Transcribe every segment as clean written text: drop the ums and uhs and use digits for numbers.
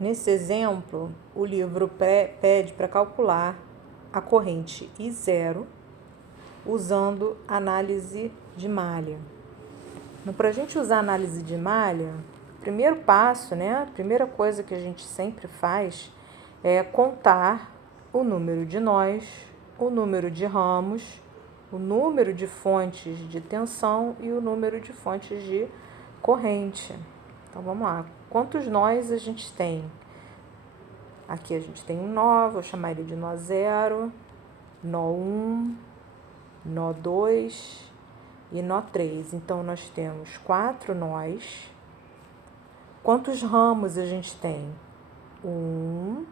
Nesse exemplo, o livro pede para calcular a corrente I0 usando análise de malha. Para a gente usar análise de malha, o primeiro passo, né, a primeira coisa que a gente sempre faz é contar o número de nós, o número de ramos, o número de fontes de tensão e o número de fontes de corrente. Então vamos lá, quantos nós a gente tem? Aqui a gente tem um nó, vou chamar ele de nó 0, nó 1, nó 2 e nó 3. Então, nós temos 4 nós. Quantos ramos a gente tem? 1,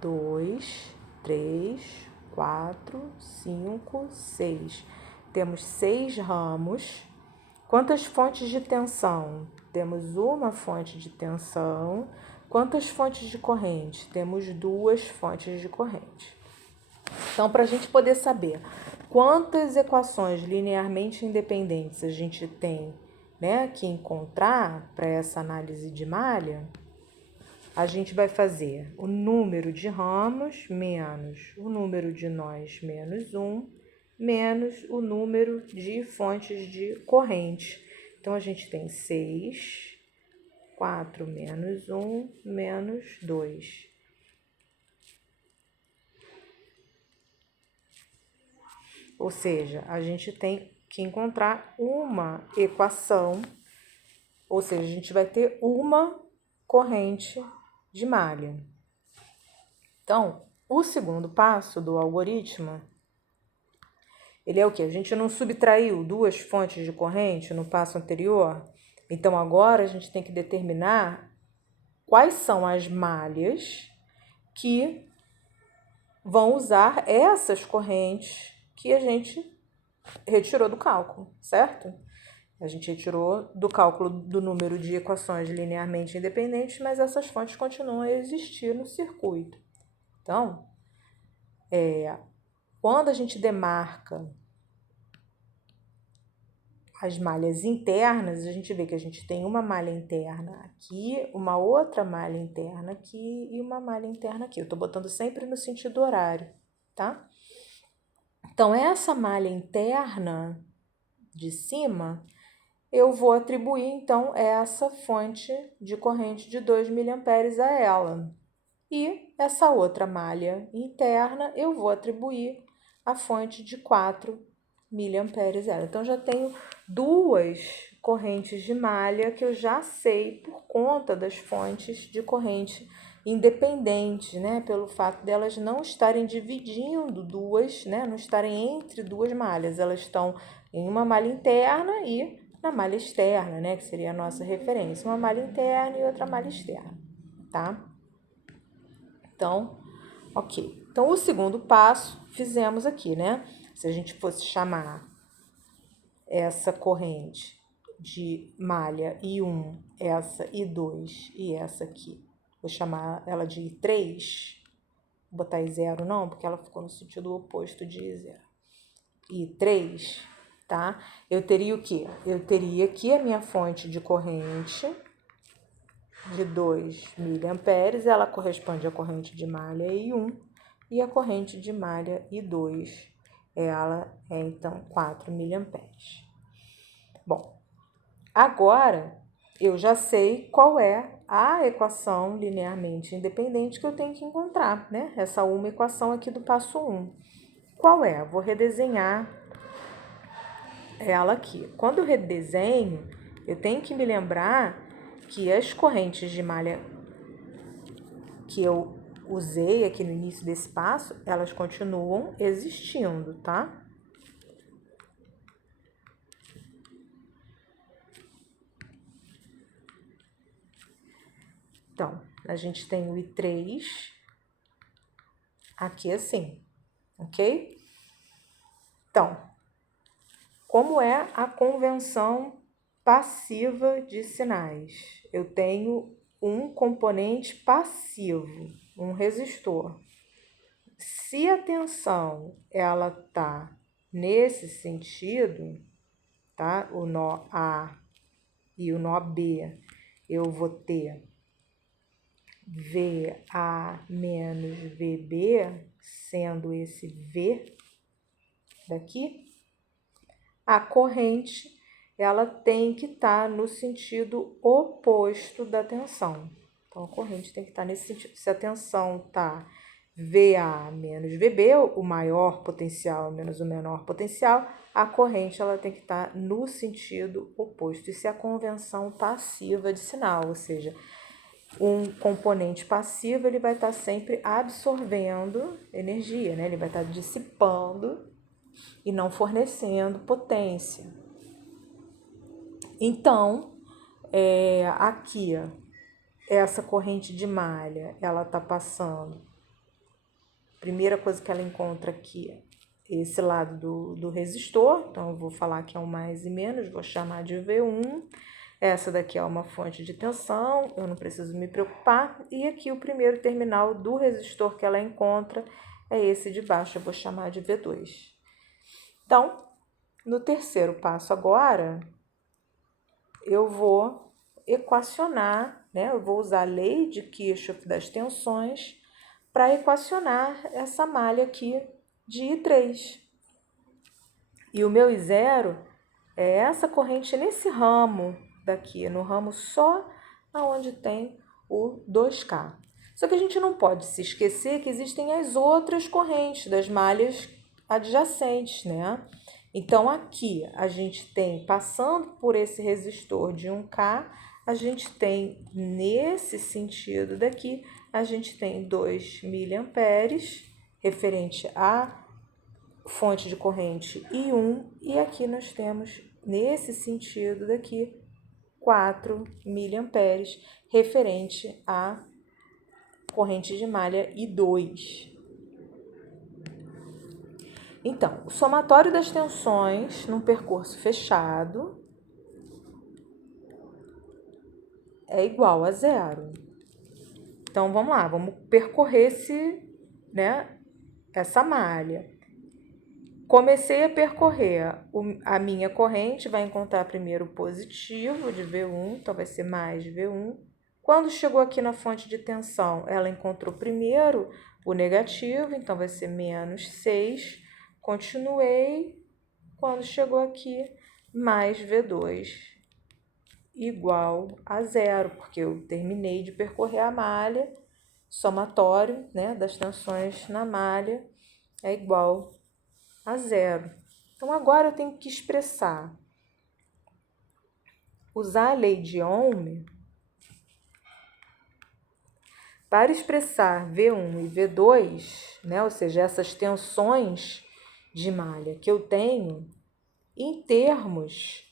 2, 3, 4, 5, 6. Temos 6 ramos. Quantas fontes de tensão? Temos uma fonte de tensão. Quantas fontes de corrente? Temos 2 fontes de corrente. Então, para a gente poder saber quantas equações linearmente independentes a gente tem, né, que encontrar para essa análise de malha, a gente vai fazer o número de ramos menos o número de nós menos 1, menos o número de fontes de corrente. Então, a gente tem 6, 4 menos 1, menos 2. Ou seja, a gente tem que encontrar uma equação, ou seja, a gente vai ter uma corrente de malha. Então, o segundo passo do algoritmo, ele é o quê? A gente não subtraiu 2 fontes de corrente no passo anterior? Então, agora a gente tem que determinar quais são as malhas que vão usar essas correntes que a gente retirou do cálculo, certo? A gente retirou do cálculo do número de equações linearmente independentes, mas essas fontes continuam a existir no circuito. Então, quando a gente demarca as malhas internas, a gente vê que a gente tem uma malha interna aqui, uma outra malha interna aqui e uma malha interna aqui. Eu estou botando sempre no sentido horário, tá? Então, essa malha interna de cima, eu vou atribuir, então, essa fonte de corrente de 2 mA a ela. E essa outra malha interna, eu vou atribuir a fonte de 4 mA a ela. Então, já tenho 2 correntes de malha que eu já sei por conta das fontes de corrente independentes, né? Pelo fato delas não estarem dividindo duas, né? Não estarem entre 2 malhas. Elas estão em uma malha interna e na malha externa, né? Que seria a nossa referência. Uma malha interna e outra malha externa, tá? Então, ok. Então, o segundo passo fizemos aqui, né? Se a gente fosse chamar essa corrente de malha I1, essa I2 e essa aqui, vou chamar ela de I3, vou botar I0 não, porque ela ficou no sentido oposto de I0. I3, tá? Eu teria o quê? Eu teria aqui a minha fonte de corrente de 2 mA, ela corresponde à corrente de malha I1 e a corrente de malha I2, ela é então 4 mA. Bom, agora eu já sei qual é a equação linearmente independente que eu tenho que encontrar, né? Essa uma equação aqui do passo 1. Qual é? Vou redesenhar ela aqui. Quando eu redesenho, eu tenho que me lembrar que as correntes de malha que eu usei aqui no início desse passo, elas continuam existindo, tá? Então, a gente tem o I3 aqui assim, ok? Então, como é a convenção passiva de sinais? Eu tenho um componente passivo, um resistor. Se a tensão ela tá nesse sentido, tá? O nó A e o nó B, eu vou ter VA menos VB, sendo esse V daqui, a corrente ela tem que estar no sentido oposto da tensão. Então, a corrente tem que estar nesse sentido. Se a tensão está VA menos VB, o maior potencial menos o menor potencial, a corrente ela tem que estar no sentido oposto. Isso é a convenção passiva de sinal, ou seja, um componente passivo ele vai estar sempre absorvendo energia, né? Ele vai estar dissipando e não fornecendo potência. Então, aqui, essa corrente de malha, ela está passando. Primeira coisa que ela encontra aqui, esse lado do resistor. Então, eu vou falar que é um mais e menos, vou chamar de V1. Essa daqui é uma fonte de tensão, eu não preciso me preocupar. E aqui o primeiro terminal do resistor que ela encontra é esse de baixo, eu vou chamar de V2. Então, no terceiro passo agora, eu vou equacionar, né? Eu vou usar a lei de Kirchhoff das tensões para equacionar essa malha aqui de I3. E o meu I0 é essa corrente nesse ramo daqui, no ramo só aonde tem o 2K. Só que a gente não pode se esquecer que existem as outras correntes das malhas adjacentes, né? Então, aqui a gente tem, passando por esse resistor de 1K, a gente tem, nesse sentido daqui, a gente tem 2 miliamperes, referente à fonte de corrente I1, e aqui nós temos, nesse sentido daqui, 4 miliamperes, referente à corrente de malha I2. Então, o somatório das tensões num percurso fechado é igual a zero. Então, vamos lá, vamos percorrer essa malha. Comecei a percorrer, a minha corrente vai encontrar primeiro o positivo de V1, então vai ser mais V1. Quando chegou aqui na fonte de tensão, ela encontrou primeiro o negativo, então vai ser menos 6. Continuei, quando chegou aqui, mais V2 igual a zero, porque eu terminei de percorrer a malha, somatório, né, das tensões na malha é igual a zero. Então, agora eu tenho que expressar, usar a lei de Ohm para expressar V1 e V2, né, ou seja, essas tensões de malha que eu tenho em termos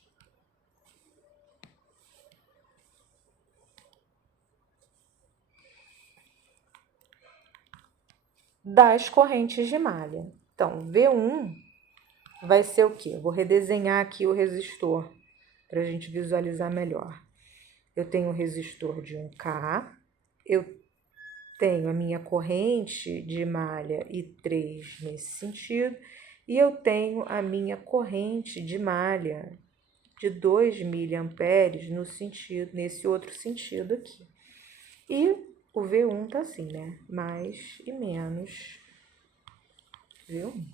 das correntes de malha. Então, V1 vai ser o quê? Eu vou redesenhar aqui o resistor para a gente visualizar melhor. Eu tenho o resistor de 1K, eu tenho a minha corrente de malha I3 nesse sentido, e eu tenho a minha corrente de malha de 2 miliamperes no sentido, nesse outro sentido aqui. E o V1 tá assim, né? Mais e menos V1.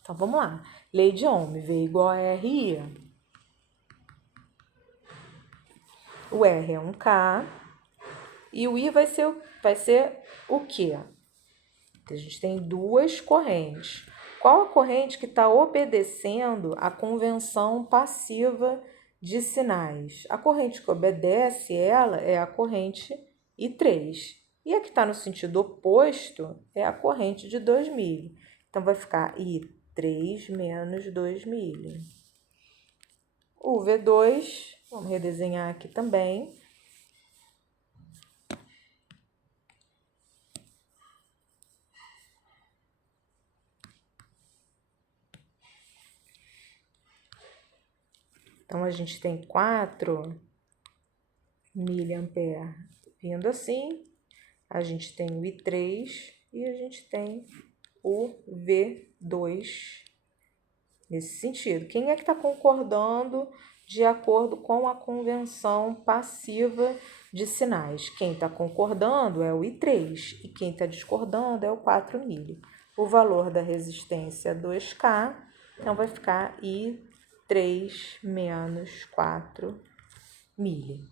Então, vamos lá. Lei de Ohm, V igual a RI. O R é 1K e o I vai ser o quê? A gente tem duas correntes. Qual a corrente que está obedecendo a convenção passiva de sinais? A corrente que obedece ela é a corrente I3. E a que está no sentido oposto é a corrente de 2 milho. Então, vai ficar I3 menos 2 milho. O V2, vamos redesenhar aqui também. Então, a gente tem 4 miliamperes vindo assim, a gente tem o I3 e a gente tem o V2 nesse sentido. Quem é que está concordando de acordo com a convenção passiva de sinais. Quem está concordando é o I3 e quem está discordando é o 4 milho. O valor da resistência é 2K, então vai ficar I3 menos 4 milho.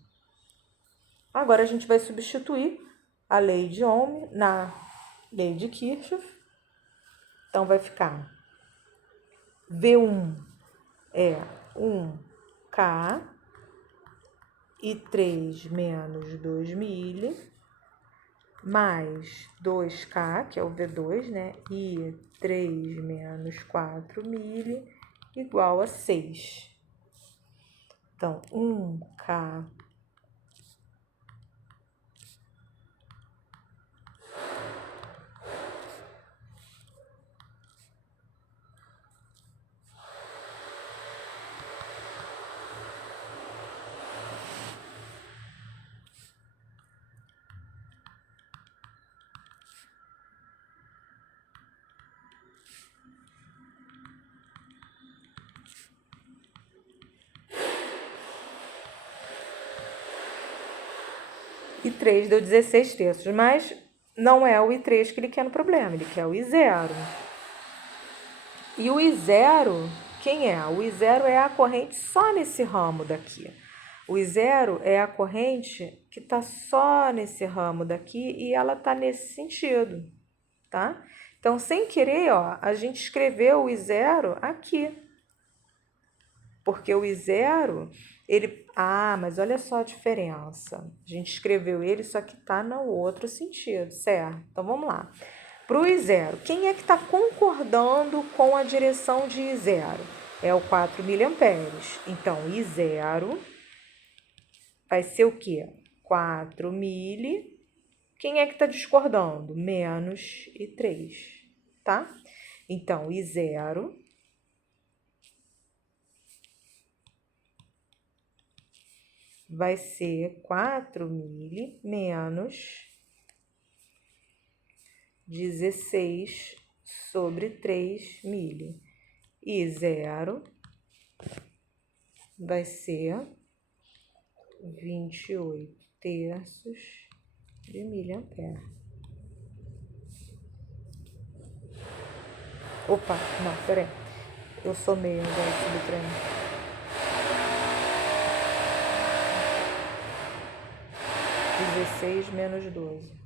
Agora a gente vai substituir a lei de Ohm na lei de Kirchhoff. Então vai ficar V1 é 1K e 3 menos 2 milho, mais 2K, que é o V2, né? E 3 menos 4 milho, igual a 6. Então, 1K e 3 deu 16 terços, mas não é o I3 que ele quer no problema, ele quer o I0. E o I0, quem é? O I0 é a corrente só nesse ramo daqui. O I0 é a corrente que está só nesse ramo daqui e ela está nesse sentido, tá? Então, sem querer, ó, a gente escreveu o I0 aqui. Porque o I0, ele... Ah, mas olha só a diferença. A gente escreveu ele, só que está no outro sentido, certo? Então, vamos lá. Para o I0, quem é que está concordando com a direção de I0? É o 4 miliamperes. Então, I0 vai ser o quê? 4 mili. Quem é que está discordando? Menos I3, tá? Então, I0 vai ser 4 mili menos 16 sobre 3 mili. E 0 vai ser 28 terços de miliampere. Opa, não, peraí. Eu somei ao invés de subtrair. 16 menos 12.